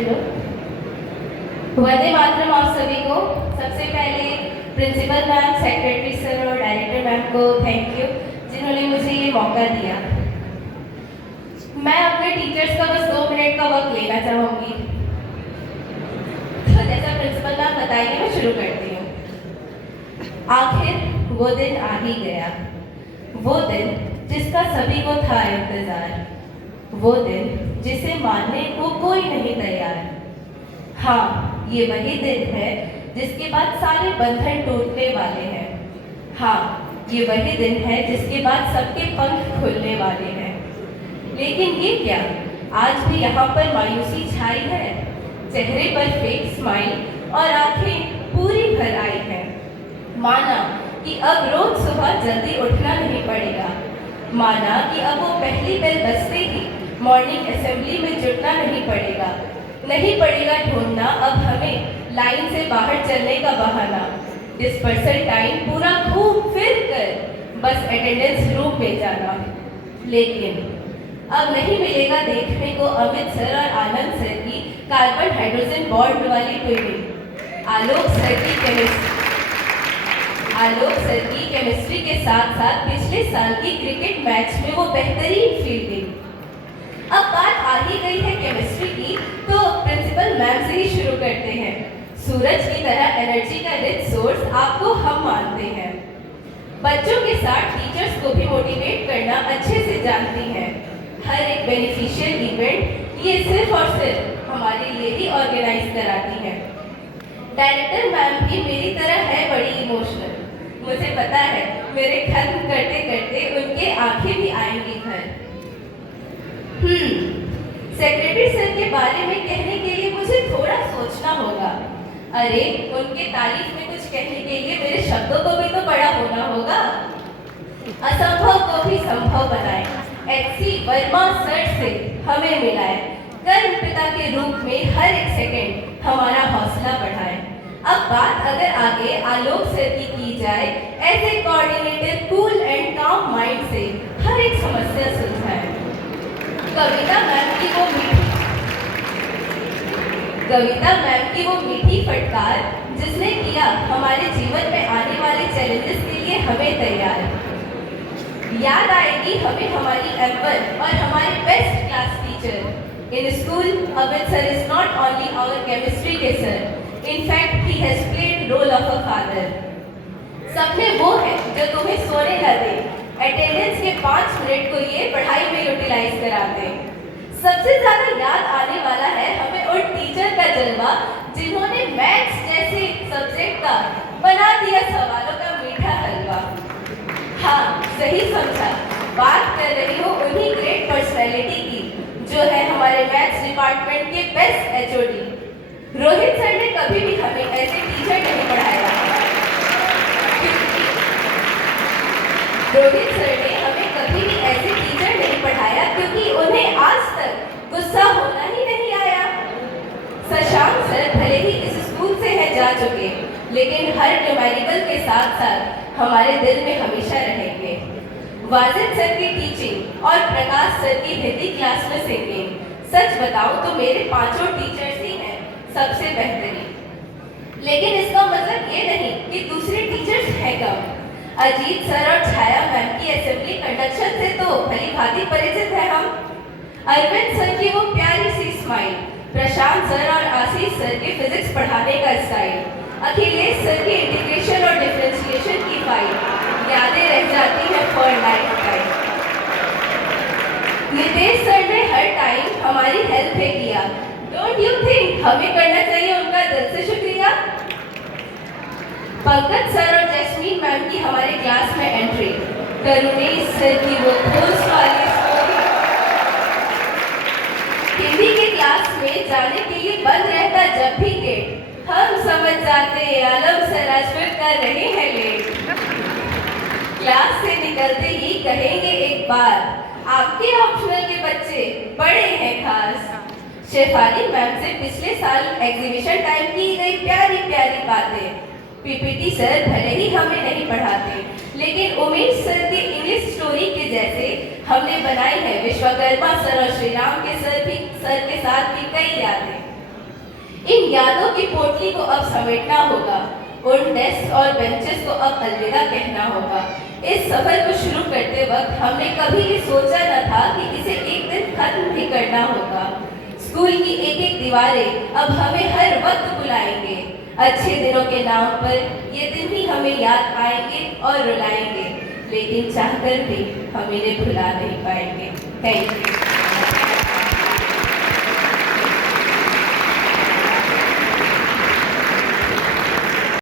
Hello, Vande Mataram आप सभी को। सबसे पहले प्रिंसिपल मैम, सेक्रेटरी सर और डायरेक्टर मैम को थैंक यू जिन्होंने मुझे ये मौका दिया। मैं अपने टीचर्स का बस 2 मिनट का वक्त लेना चाहूँगी। तो जैसा प्रिंसिपल मैम बताएंगे मैं शुरू करती हूँ। आखिर वो दिन आ ही गया, वो दिन जिसका सभी को था इंतजार, वो दिन जिसे मानने को कोई नहीं तैयार। हाँ, ये वही दिन है जिसके बाद सारे बंधन टूटने वाले हैं। हाँ, ये वही दिन है जिसके बाद सबके पंख खुलने वाले हैं। लेकिन ये क्या, आज भी यहाँ पर मायूसी छाई है, चेहरे पर फेक स्माइल और आंखें पूरी भर आई हैं। माना कि अब रोज सुबह जल्दी उठना नहीं पड़ेगा, माना कि अब वो पहली बेल बजते ही मॉर्निंग असेंबली में जुटना नहीं पड़ेगा ढूंढना अब हमें लाइन से बाहर चलने का बहाना। डिस्पर्सल टाइम पूरा घूम फिर कर बस अटेंडेंस रूम में जाना। लेकिन अब नहीं मिलेगा देखने को अमित सर और आनंद सर की कार्बन हाइड्रोजन बॉन्ड वाली ट्विनिंग, आलोक सर की केमिस्ट्री के साथ साथ पिछले साल की क्रिकेट मैच में वो बेहतरीन फील्डिंग। अब बात आ ही गई है केमिस्ट्री की, तो प्रिंसिपल मैम से ही शुरू करते हैं। सूरज की तरह एनर्जी का रिच सोर्स आपको हम मानते हैं। बच्चों के साथ टीचर्स को भी मोटिवेट करना अच्छे से जानती हैं। हर एक बेनिफिशियल इवेंट ये सिर्फ और सिर्फ हमारे लिए ही ऑर्गेनाइज कराती हैं। डायरेक्टर मैम भी मेरी तरह है बड़ी इमोशनल। मुझे पता है मेरे खत्म करते करते उनके आंखें भी आएंगी घर। सेक्रेटरी सर के बारे में कहने के लिए मुझे थोड़ा सोचना होगा। अरे, उनके तारीफ में कुछ कहने के लिए मेरे शब्दों को भी तो बड़ा होना होगा। असंभव को भी संभव बनाए, एचसी वर्मा सर से हमें मिलाए, कर्म पिता के रूप में हर एक सेकंड हमारा हौसला बढ़ाए। अब बात अगर आगे आलोक सर की जाए, ऐसे कोऑर्डिनेटर कूल एंड काम माइंड से हर एक समस्या सुलझाए। कविता मैम की वो मीठी फटकार जिसने किया हमारे जीवन में आने वाले चैलेंजेस के लिए हमें तैयार। याद आएगी हमें हमारी एम्पर और हमारे best class teacher in school. Amit sir is not only our chemistry के sir, in fact he has played role of a father. सपने वो है जो तुम्हें सोने न दे, अटेंडेंस के 5 मिनट को ये पढ़ाई में यूटिलाइज कराते। सबसे ज्यादा याद आने वाला है हमें उन टीचर का जलवा जिन्होंने मैथ्स जैसे सब्जेक्ट का बना दिया सवालों का मीठा हलवा। हाँ, सही समझा, बात कर रही हूँ उन्हीं ग्रेट पर्सनैलिटी की जो है हमारे मैथ्स डिपार्टमेंट के बेस्ट एचओडी। रोहित सर ने कभी भी हमें ऐसे टीचर नहीं पढ़ाया। रोहित सर ने हमें कभी भी ऐसे टीचर नहीं पढ़ाया क्योंकि उन्हें आज तक गुस्सा होना ही नहीं आया। शशांक सर भले ही इस स्कूल से है जा चुके, लेकिन हर न्यूमेरिकल के साथ साथ हमारे दिल में हमेशा रहेंगे। वाजिद सर की टीचिंग और प्रकाश सर की हिंदी क्लास में सिंगिंग, सच बताऊं तो मेरे 5 टीचर्स ही हैं सबसे बेहतरीन। लेकिन इसका मतलब ये नहीं कि दूसरे टीचर्स हैं कम। अजीत सर और छाया मैम की असेंबली कंडक्शन से तो भली भांति परिचित है हम। अरविंद सर की वो प्यारी सी स्माइल, प्रशांत सर और आशीष सर के फिजिक्स पढ़ाने का स्टाइल, अखिलेश सर की इंटीग्रेशन और डिफरेंशिएशन की फाइल यादें रह जाती हैं for life time. Nitesh sir ने हर टाइम हमारी हेल्प भी किया। डोंट यू थिंक हमें करना चाहिए उनका दिल से शुक्रिया। पंकज सर और जैस्मीन मैम की हमारे क्लास में एंट्री, करुणेश सर की वो ठोस वाली स्टोरी, हिंदी के क्लास में जाने के लिए बंद रहता जब भी गेट, हम समझ जाते आलम सर आज फिर कर रहे हैं लेट। क्लास से निकलते ही कहेंगे एक बार, आपके ऑप्शनल के बच्चे बड़े हैं खास। शेफाली मैम से पिछले साल एग्जीबिशन टाइम की गई प्यारी प्यारी बातें। पीपीटी सर भले ही हमें नहीं पढ़ाते, लेकिन उमेश सर के इंग्लिश स्टोरी के जैसे हमने बनाई है विश्वकर्मा सर और श्रीराम के सर के साथ भी कई यादें। इन यादों की पोटली को अब समेटना होगा, उन डेस्क और बेंचेस को अब अलविदा कहना होगा। इस सफर को शुरू करते वक्त हमने कभी ये सोचा न था कि इसे एक दिन खत्म भी करना होगा। स्कूल की एक एक दीवारें अब हमें हर वक्त बुलाएंगे। अच्छे दिनों के नाम पर ये दिन ही हमें याद आएंगे और रुलाएंगे, लेकिन चाहकर भी हम इन्हें भुला नहीं पाएंगे। Thank you.